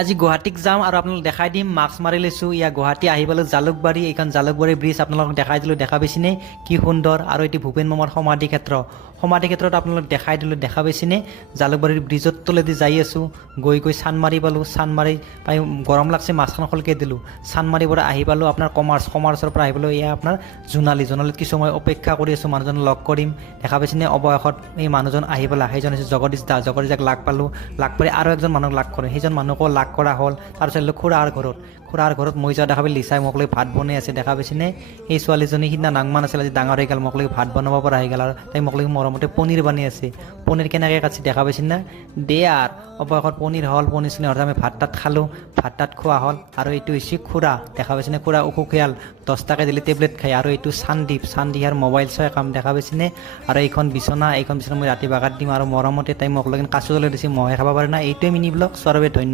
আজি গুৱাহাটীক যাম আৰু আপোনালোক দেখাই দিম মাস্ক মাৰি লৈছোঁ ইয়া গুৱাহাটী আহি পালোঁ জালুকবাৰী এইখন জালুকবাৰী ব্ৰিজ আপোনালোকক দেখাই দিলোঁ দেখা পাইছেনে কি সুন্দৰ আৰু এটি ভূপেন মামাৰ সমাধিক্ষেত্ৰত আপোনালোক দেখাই দিলোঁ দেখা পাইছেনে জালুকবাৰীৰ ব্ৰিজৰ তলেদি যাই আছোঁ গৈ চানমাৰি পালোঁ চানমাৰি পাই গৰম লাগছে মাছখন খলকে দিলোঁ চানমাৰিৰ পৰা আহি পালোঁ আপোনাৰ কমাৰ্চৰ পৰা আহি পালোঁ এয়া আপোনাৰ জোনালীত কিছু সময় অপেক্ষা কৰি আছোঁ মানুহজনক লগ কৰিম দেখা পাইছেনে অৱশেষত এই মানুহজন আহি পেলাই সেইজন হৈছে জগদীশ দাক লাগ পালোঁ লাগ পাই আৰু একজন মানুহক লাগ কৰে সেইজন মানুহকো লাগ কৰা হ'ল তাৰপিছত খুৰাৰ ঘৰত মই যোৱা দেখা পাই লিচাই মোক লৈ ভাত বনাই আছে দেখা পাইছেনে এই ছোৱালীজনী সিদিনা নাংমান আছিল আজি ডাঙৰ হৈ গ'ল মোক লৈ ভাত বনাব পৰা হৈ গ'ল আৰু তাই মোক লৈ মৰমতে পনীৰ বনাই আছে পনীৰ কেনেকৈ কাটছি দেখা পাইছে না দে আৰু অৱশেষত পনীৰ হ'ল পনীৰ চনীৰ আমি ভাত তাত খালোঁ ভাত তাত খোৱা হ'ল আৰু এইটো হৈছে খুৰা দেখা পাইছেনে খুৰা অসুখীয়াল 10 টাকা দিলে টেবলেট খায় আৰু এইটো চান্দীপ আৰু মোবাইল চাই কাম দেখা পাইছেনে আৰু এইখন বিচনা মই ৰাতি বাগাত দিম আৰু মৰমতে তাই মোক লৈ কাচু জ্বলাই দিছে মহে খাব পাৰে না এইটোৱে মিনি ব্লগ চৰবে ধন্যবাদ।